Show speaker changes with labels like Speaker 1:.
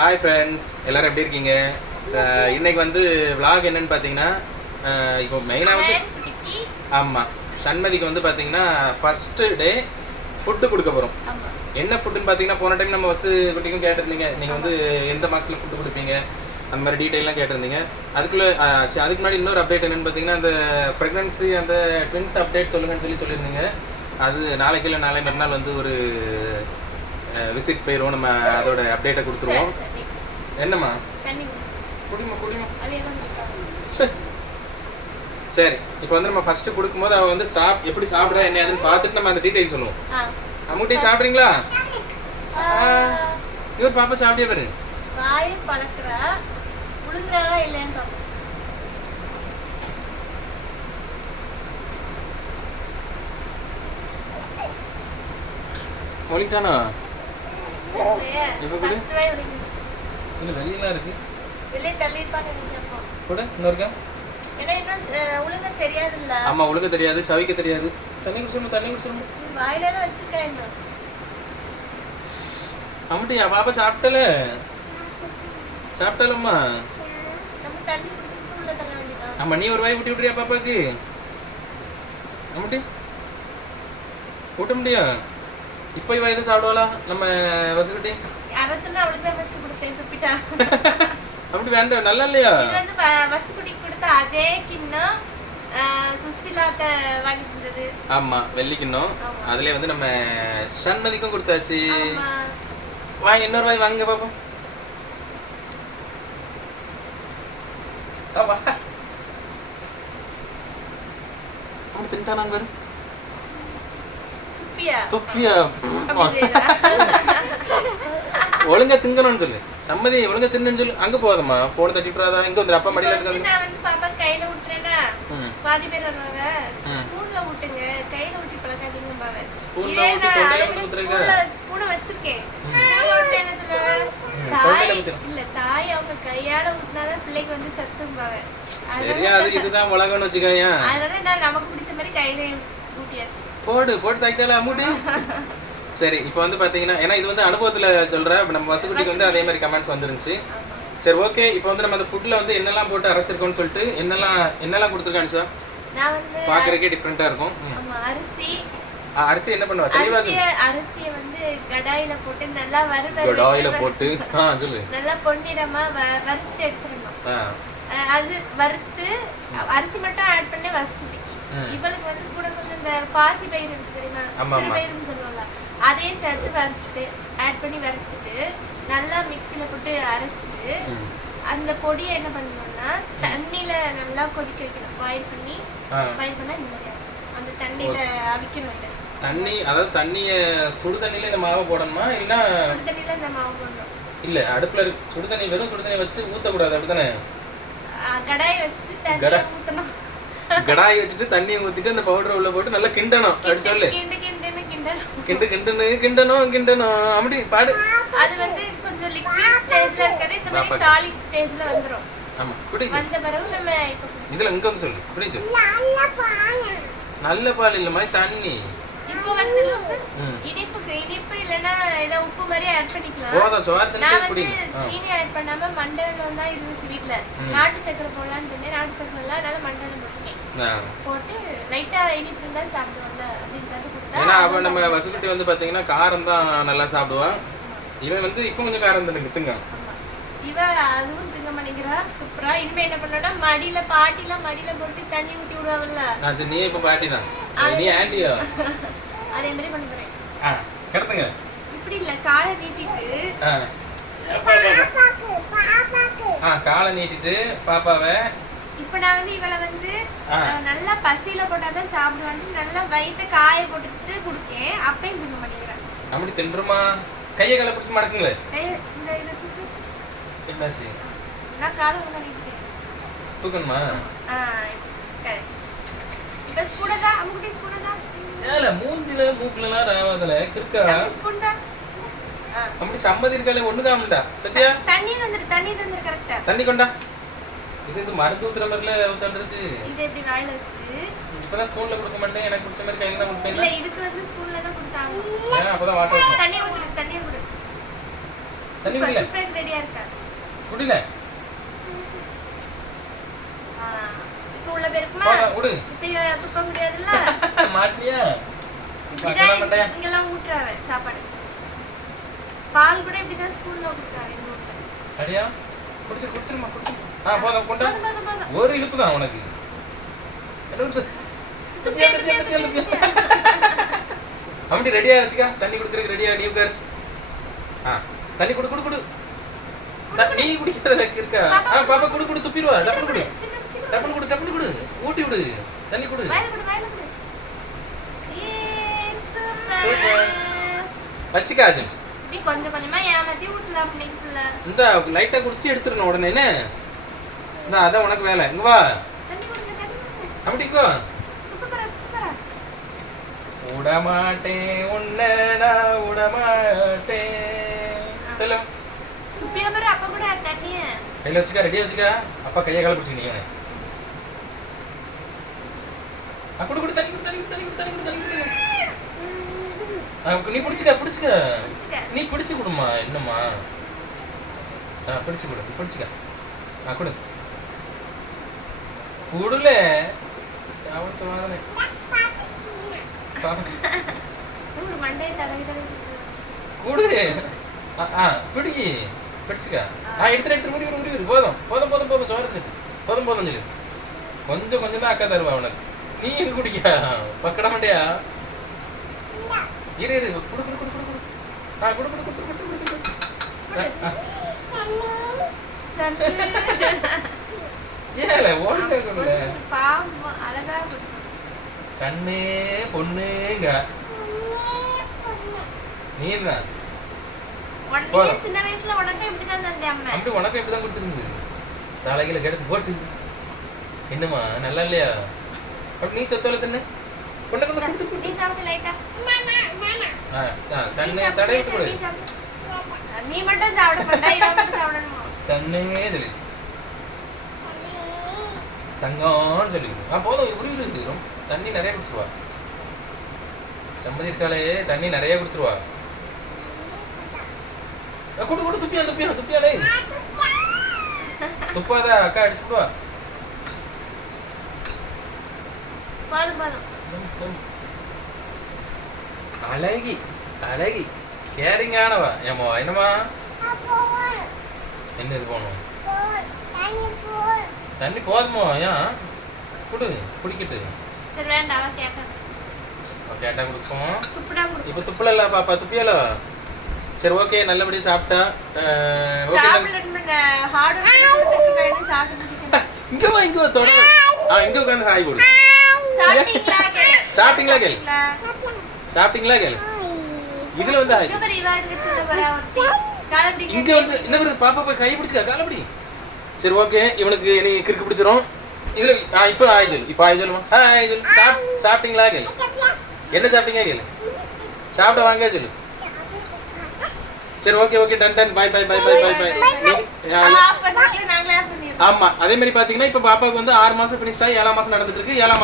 Speaker 1: Hi friends எல்லாரும் எப்படி இருக்கீங்க? இன்னைக்கு வந்து vlog என்னன்னு பார்த்தீங்கன்னா இப்போ மெயினாக வந்து ஆமாம் சண்மதிக்கு வந்து பார்த்தீங்கன்னா ஃபஸ்ட்டு டே ஃபுட்டு கொடுக்க போகிறோம் என்ன ஃபுட்டுன்னு பார்த்தீங்கன்னா போன டைம் நம்ம வசு குட்டிக்கும் கேட்டிருந்தீங்க. நீங்கள் வந்து எந்த மாதத்தில் ஃபுட்டு கொடுப்பீங்க? அந்த மாதிரி டீட்டெயிலாம் கேட்டிருந்தீங்க. அதுக்குள்ளே அதுக்கு முன்னாடி இன்னொரு அப்டேட் என்னன்னு பார்த்தீங்கன்னா அந்த ப்ரெக்னன்சி அந்த ட்வின்ஸ் அப்டேட் சொல்லுங்கன்னு சொல்லி சொல்லியிருந்தீங்க. அது நாளைக்கு இல்லை நாளை மறுநாள் வந்து ஒரு விசிட் போயிடுவோம் நம்ம அதோட அப்டேட்டை கொடுத்துருவோம். என்னம்மா? குடிமா குடிமா. சரி இப்போ வந்து நம்ம ஃபர்ஸ்ட் கொடுக்கும்போது அவ வந்து சாப் எப்படி சாப்பிட்றா என்ன ஏதுன்னு பார்த்துட்டு நம்ம அந்த டீட்டெயில் சொல்லுவோம். அம்முட்டி சாப்பிட்றீங்களா? இவர் பாப்பா சாப்பிட்டே பாரு
Speaker 2: வாயை பழக்கிறா முழுங்குறாளா இல்லைன்னு
Speaker 1: மொழிட்டானா? இப்ப கொடு. இல்லை வெளியெல்லாம் இருக்கு.
Speaker 2: வெளியே தள்ளியிருப்பான்னு நினைக்கிறப்போ.
Speaker 1: கூட இன்னொருக்கா?
Speaker 2: ஏன்னா இன்னும் ஒழுங்கா தெரியாதுல்ல.
Speaker 1: ஆமா ஒழுங்க தெரியாது சவிக்க தெரியாது. தண்ணி குடிச்சிடணும் தண்ணி குடிச்சிடணும்
Speaker 2: நீ வாயிலெல்லாம் வச்சிருக்கேன் இன்னும்.
Speaker 1: அம்முட்டி என் பாப்பா சாப்பிட்டல. சாப்பிட்டலம்மா.
Speaker 2: நம்ம தண்ணி குடிச்சிட்டு உள்ள தள்ள வேண்டியதான்
Speaker 1: ஆமா நீ ஒரு வாய் ஊட்டி விட்றியா பாப்பாக்கு அம்முட்டி ஊட்ட முடியா? இப்போ இவ எதுவும் சாப்பிடுவாளா? நம்ம வசதி
Speaker 2: யாராச்சும் சொன்னா அவளுக்கு தான் ஃபர்ஸ்ட் கொடுத்தேன் துப்பிட்டா.
Speaker 1: அப்படி வேண்டாம் நல்லா இல்லையா?
Speaker 2: இது வந்து பஸ் குடிக்கு கொடுத்த அதே கிண்ணம் சுசிலாட்ட வாங்கி தந்தது.
Speaker 1: ஆமா வெள்ளிக்கிண்ணம்
Speaker 2: ஆமா.
Speaker 1: அதுலயே வந்து நம்ம சண்மதிக்கும் கொடுத்தாச்சு. வாங்க இன்னொரு வாய் வாங்க பாப்போம். ஆமா அவன் தின்ட்டானாங்க பாரு
Speaker 2: துப்பியா?
Speaker 1: தொப்பியா? ஒழுங்கா திங்கணும்னு சொல்லு. சம்மதி ஒழுங்கா தின்னுன்னு சொல்லு. அங்க போகாதம்மா. போன தட்டிட்டுறாதா இங்க வந்து அப்பா மடியில இருக்காது
Speaker 2: நான் வந்து பாப்பா கையில விட்டுறேன்னா
Speaker 1: ம்.
Speaker 2: பாதி பேர் வருவாங்க.
Speaker 1: ம்.
Speaker 2: ஸ்பூன்ல விட்டுங்க கையில ஊட்டி பழக்காதீங்க பாவ
Speaker 1: ஸ்பூன்ல ஊட்டி தொண்டையில கொண்டு ஊத்துறீங்க?
Speaker 2: ஸ்பூனை வச்சிருக்கேன். ஸ்பூன்ல விட்டு என்ன தாய். இல்ல தாய் அவங்க கையால ஊட்டினாதான் பிள்ளைக்கு வந்து சத்தும் பாவ
Speaker 1: சரியா அது இதுதான் உலகம்னு வச்சுக்கோயேன்
Speaker 2: அதனால நான் நமக்கு பிடிச்ச மாதிரி கையில ஊட்டியாச்சு.
Speaker 1: போடு போட்டு தாக்கிட்டால அம்முட்டி சரி இப்போ வந்து பாத்தீங்கன்னா ஏன்னா இது வந்து அனுபவத்துல சொல்றேன். இப்ப நம்ம வசுக்குட்டிக்கு வந்து அதே மாதிரி கமெண்ட்ஸ் வந்துருந்துச்சு. சரி ஓகே இப்போ வந்து நம்ம அந்த ஃபுட்ல வந்து என்னெல்லாம் போட்டு அரைச்சிருக்கோம்னு சொல்லிட்டு என்னெல்லாம் என்னெல்லாம் கொடுத்துருக்கான்னு சார்
Speaker 2: நான் வந்து
Speaker 1: பார்க்கறதுக்கே டிஃப்ரெண்டா இருக்கும்.
Speaker 2: அரிசி.
Speaker 1: அரிசி என்ன பண்ணுவா? தெளிவா
Speaker 2: அரிசிய அரிசிய வந்து கடாயில போட்டு நல்லா வறுவ
Speaker 1: சொல்லு டாயில போட்டு. ஆ சொல்லு.
Speaker 2: நல்லா பொன்னிறமா வறுத்து அஹ் அது வறுத்து அரிசி மட்டும் ஆட் பண்ணி வசுக்குட்டிக்கு
Speaker 1: ம்.
Speaker 2: இவளுக்கு வந்து கூட கொஞ்சம் இந்த பாசி பயிர் இருக்கு தெரியுமா. சிறு பயிர்னு சொல்லுவோம்ல. அதையும் சேர்த்து வறுத்துட்டு ஆட் பண்ணி வறுத்துட்டு நல்லா மிக்சியில போட்டு அரைச்சிட்டு. அந்த பொடியை என்ன பண்ணணும்னா தண்ணியில நல்லா கொதிக்க வைக்கணும். பாயில் பண்ணி. பாயில் பண்ணா இந்த மாதிரி. அந்த தண்ணியில அவிக்கணும் இதை.
Speaker 1: தண்ணி அதாவது தண்ணிய சுடு தண்ணியில இந்த மாவை போடணுமா? இல்ல
Speaker 2: சுடு தண்ணியில இந்த மாவு போடணும்.
Speaker 1: இல்ல அடுப்புல இருக்கு சுடு தண்ணி வெறும் சுடு தண்ணி வச்சுட்டு ஊத்தக்கூடாது அப்படித்தானே?
Speaker 2: அஹ் கடாயை வச்சுட்டு தண்ணியை
Speaker 1: கடா-
Speaker 2: ஊத்தணும்.
Speaker 1: கடாய் வச்சுட்டு தண்ணியை ஊத்திட்டு அந்த பவுடர் உள்ள போட்டு நல்லா கிண்டணும். அப்படி சொல்லு.
Speaker 2: கிண்டு கிண்டணும்
Speaker 1: கிண்டு கிண்டுன்னு கிண்டணும் கிண்டணும். அப்படி பாடு.
Speaker 2: அது வந்து கொஞ்சம் லிக்விட் ஸ்டேஜ்ல இருக்கிறது. இந்த மாதிரி சாலிட் ஸ்டேஜ்ல வந்துரும்.
Speaker 1: ஆமா குடி
Speaker 2: வந்த பிறகு நம்ம இப்போ
Speaker 1: இதுல இங்க வந்து சொல்லு. குடி சொல்லு நல்ல பால். இல்ல மாதிரி தண்ணி.
Speaker 2: இப்போ வந்து. இனிப்பு இனிப்பு இல்லைன்னா ஏதோ உப்பு மாதிரி ஆட் பண்ணிக்கலாம்.
Speaker 1: போதும்
Speaker 2: வந்து
Speaker 1: குடி
Speaker 2: சீனி ஆட் பண்ணாம மண்டலம் தான் இருந்துச்சு வீட்ல. நாட்டு சக்கரை போடலான்னு இருந்தேன். நாட்டு சக்கரை எல்லாம் அதனால மண்டலம் போட்டுட்டேன். போட்டு லைட்டா இனிப்பு இருந்தா சாப்பிடுவோம்ல அப்படின்றது கொடுத்தா
Speaker 1: ஏன்னா அவ நம்ம வசுக்குட்டி வந்து பாத்தீங்கன்னா காரம் தான் நல்லா சாப்பிடுவா. இவன் வந்து இப்போ கொஞ்சம் காரம் தான் திங்க
Speaker 2: ஆமா. இவ அதுவும் துப்புறா இனிமே என்ன பண்ணா மடியில பாட்டிலாம் மடியில போட்டு தண்ணி ஊத்தி விடுவாங்கல்ல.
Speaker 1: சரி நீ இப்போ பாட்டி தான். நீ ஆண்டியா?
Speaker 2: அதே மாதிரி பண்ண போறேன்.
Speaker 1: ஆ கிடத்துங்க
Speaker 2: இப்படி இல்ல காலை நீட்டிட்டு
Speaker 1: ஆ. காலை நீட்டிட்டு பாப்பாவை.
Speaker 2: இப்ப நான் வந்து இவளை வந்து நல்லா பசியில போட்டாதான் சாப்பிடுவான்ட்டு நல்லா வயிற்று காய போட்டுட்டு கொடுக்கேன். அப்பயும் திங்க மாட்டேங்கிறான்.
Speaker 1: அப்படி தின்றுமா? கையை காலை பிடிச்சி மடக்குங்களே.
Speaker 2: கைய- இந்த இதை தூக்கு.
Speaker 1: என்னாச்சு?
Speaker 2: நான் காலை தான்
Speaker 1: ஏல மூஞ்சில மூக்குலலாம் ராவாதல. கிறுக்கா. அப்படி சம்மதி இருக்காளே ஒண்ணு காமிட்டா சத்தியா
Speaker 2: தண்ணி தந்துரு தண்ணி தந்துரு கரெக்டா
Speaker 1: தண்ணி கொண்டா. இது இந்த மருந்து ஊத்துற மாதிரில ஊத்தாண்டிருக்கு.
Speaker 2: இதை இப்படி வாயில வச்சுட்டு?
Speaker 1: இப்பதான் ஸ்பூன்ல கொடுக்க மாட்டேன். எனக்கு பிடிச்ச மாதிரி கையில தான்
Speaker 2: இல்ல
Speaker 1: கொடுப்பேன்
Speaker 2: இதுக்கு வந்து ஸ்பூன்ல தான் கொடுத்தாங்க.
Speaker 1: ஏன்னா அப்பதான் வாட்டர்
Speaker 2: தண்ணியை ஊத்து கொடு.
Speaker 1: தண்ணி
Speaker 2: ரெடியா இருக்கா?
Speaker 1: குடில
Speaker 2: இப்ப உள்ள பேருக்குமா?
Speaker 1: விடு.
Speaker 2: இப்ப துப்ப முடியாதுல்ல? இங்க- இங்கெல்லாம் ஊட்டுறாவ சாப்பாடு. பால் கூட இப்படிதான் ஸ்கூல்ல கொடுக்குறாங்க எங்க ஊர்ல.
Speaker 1: அடியா? குடிச்சு குடிச்சிருமா குடிச்சு. ஆ போதும் கொண்டா ஒரு இழுப்பு தான் உனக்கு. அம்டி ரெடியா வச்சுக்கா. தண்ணி குடுக்கறதுக்கு ரெடியா நீ உட்காரு. ஆ தண்ணி குடு குடு குடு. நீ குடிக்கிறதுல இருக்கா ஆ பாப்பா குடு. குடு துப்பிடுவா. டப்புனு குடு. டப்புனு குடு டப்புனு குடு. ஊட்டி விடு. தண்ணி குடு. அது
Speaker 2: இப்படி கொஞ்சம் கொஞ்சமா ஏமாத்தி விட்டலாம்
Speaker 1: இந்த லைட்டா குடிச்சிட்டு எடுத்துடணும் உடனே என்ன? இந்த அதான் உனக்கு வேலை. இங்க வா.
Speaker 2: தண்ணி கொடுங்க தண்ணி கொடுங்க.
Speaker 1: அப்படி இங்க வா.
Speaker 2: துப்ப போறா துப்ப போறா.
Speaker 1: விடமாட்டேன் உன்னை நான் விடமாட்டேன் சொல்லு. கையில வச்சுக்கா ரெடியா வச்சுக்கா. அப்பா கையை கால பிடிச்சி நீ அவனை ஆ, குடு குடு தண்ணி குடு தண்ணி குடு தண்ணி குடு தண்ணி குடு தண்ணி குடு. நீ பிடிச்சிக்க பிடிச்சிக்க. நீ பிடிச்சு கொடுமா என்னம்மா? ஆ பிடிச்சு கொடு பிடிச்சிக்க. ஆ கொடு. குடுல. சாவன் சொல்லாதனே கூடு. ஆ, ஆ பிடி பிடிச்சுக்க. ஆ. எடுத்துட்டு எடுத்துட்டு முடி முடி போதும் போதும் போதும் போதும் சோறு. போதும் போதும் சொல்லு கொஞ்சம் கொஞ்சம் தான் அக்கா தருவா உனக்கு. நீ இங்க குடிக்க? பக்கட மாட்டியா இரு இரு குடு குடு குடு குடு குடு. ஆ குடு குடு குடு குடு குடு குடு ஏல ஓடிட்டே கொடுல
Speaker 2: பாவம் அழகா.
Speaker 1: சன்னே பொண்ணுங்க. நீ தான்
Speaker 2: உன்னையே
Speaker 1: போதும்.
Speaker 2: சின்ன வயசுல உனக்கு இப்படிதான் தந்தேன் அம்மா
Speaker 1: அப்படி உனக்கு எப்படி தான் கொடுத்துருந்தது. தலைகளை கெடுத்து போட்டு. என்னம்மா நல்லா இல்லையா?
Speaker 2: சாப்பிட்டு லைட்டா
Speaker 1: ஆ ஆ
Speaker 2: நீ
Speaker 1: சன்னே
Speaker 2: சாப்பிடு,
Speaker 1: தடவி விட்டு
Speaker 2: லைட்டா,
Speaker 1: கொடு
Speaker 2: நீ சாப்பிடு. நீ மட்டும் சாப்பிட மாட்டா இவன் மட்டும் சாப்பிடணுமா
Speaker 1: சன்னே சொல்லி தங்கம்னு சொல்லி ஆ போதும் உருவி இருக்கு ரொம்ப தண்ணி நிறைய கொடுத்துருவா சம்மதி இருக்காளே தண்ணி நிறைய கொடுத்துருவா கொடு கொடு துப்பியா துப்பியா துப்பியாலே துப்பாத அக்கா அடிச்சுடுவா
Speaker 2: போதும் போதும்
Speaker 1: அழகி அழகி. கேரிங்கானவா. ஏமா என்னம்மா? என்ன இது போகணும்? தண்ணி போதுமோ ஏன்? குடு குடிக்கட்டு. கேட்டா கொடுப்போம். இப்போ துப்பலல்ல பாப்பா துப்பியால சரி ஓகே நல்லபடியா சாப்பிட்டா ஓகே. இங்க வா இங்க வா தொட. ஆ இங்க உட்காந்து ஹாய் போடு.
Speaker 2: சாப்பிட்டீங்களா கேளு.
Speaker 1: சாப்பிட்டீங்களா கேளு. இதுல வந்து
Speaker 2: இங்க
Speaker 1: வந்து என்ன பேரு பாப்பா போய் கை பிடிச்சுக்க காலப்படி. சரி ஓகே இவனுக்கு இனி கிறுக்கு பிடிச்சிரும். இதுல இப்போ ஆய் சொல்லு இப்போ ஆய் சொல்லுமா ஆ ஆய் சொல்லு. சாப் சாப்பிட்டீங்களா கேளு. என்ன சாப்பிட்டீங்க கேளு. சாப்பிட வாங்க சொல்லு. சரி okay okay done done bye bye bye bye bye bye ஆமா அதே மாதிரி பாத்தீங்கன்னா இப்ப பாப்பாவுக்கு வந்து ஆறு மாசம் பினிஷ்டா ஏழாம் மாசம் நடந்துட்டு இருக்கு. ஏழாம்